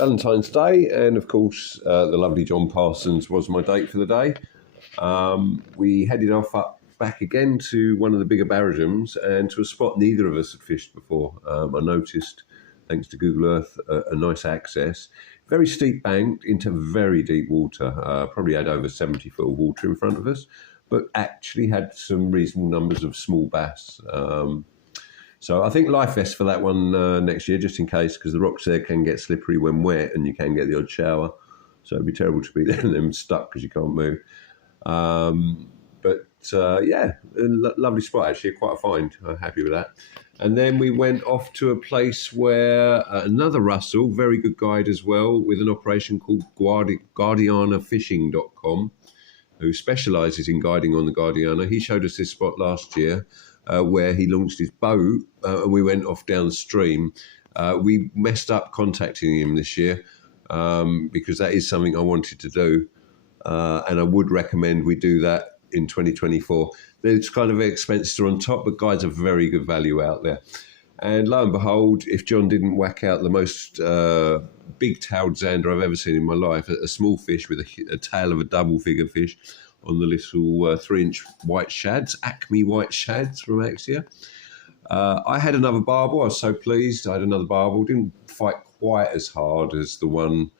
Valentine's Day, and of course the lovely John Parsons was my date for the day. We headed off back again to one of the bigger barragens and to a spot neither of us had fished before. I noticed, thanks to Google Earth, a nice access. Very steep bank into very deep water, probably had over 70 foot of water in front of us, but actually had some reasonable numbers of small bass. So I think life vest for that one next year, just in case, because the rocks there can get slippery when wet and you can get the odd shower. So it'd be terrible to be there and then stuck because you can't move. Yeah, lovely spot actually, quite a find. I'm happy with that. And then we went off to a place where another Russell, very good guide as well, with an operation called GuardianaFishing.com, who specialises in guiding on the Guardiana. He showed us this spot last year. Where he launched his boat and we went off downstream. We messed up contacting him this year because that is something I wanted to do, and I would recommend we do that in 2024. There's kind of expenses are on top, but guides are very good value out there. And lo and behold, if John didn't whack out the most big-tailed zander I've ever seen in my life, a small fish with a tail of a double-figure fish, on the little 3-inch white shads, Acme white shads from Axia. I had another barbel. I was so pleased. I had another barbel. Didn't fight quite as hard as the one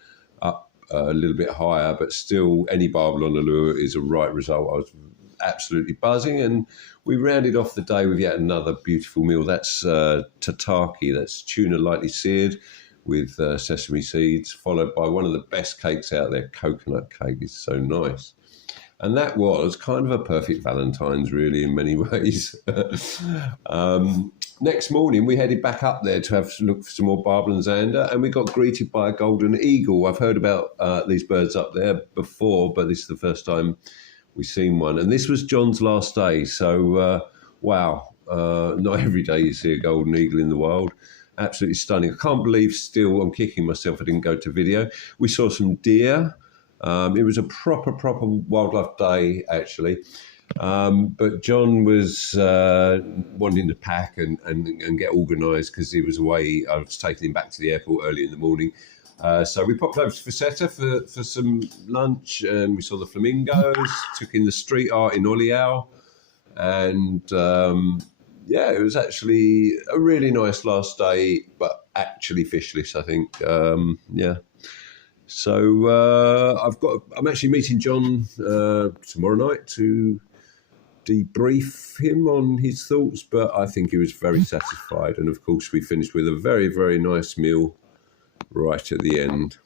up a little bit higher, but still any barbel on the lure is a right result. I was absolutely buzzing, and we rounded off the day with yet another beautiful meal. That's tataki. That's tuna lightly seared with sesame seeds, followed by one of the best cakes out there. Coconut cake is so nice. And that was kind of a perfect Valentine's, really, in many ways. Next morning, we headed back up there to have a look for some more barbel and zander, and we got greeted by a golden eagle. I've heard about these birds up there before, but this is the first time we've seen one. And this was John's last day, so wow, not every day you see a golden eagle in the wild. Absolutely stunning. I can't believe still, I'm kicking myself I didn't go to video. We saw some deer. It was a proper wildlife day, actually. But John was wanting to pack and get organised because he was away. I was taking him back to the airport early in the morning. So we popped over to Faceta for some lunch, and we saw the flamingos, took in the street art in Oliao. And yeah, it was actually a really nice last day, but actually fishless, I think. Yeah. So I'm actually meeting John tomorrow night to debrief him on his thoughts, but I think he was very satisfied. And of course, we finished with a very, very nice meal right at the end.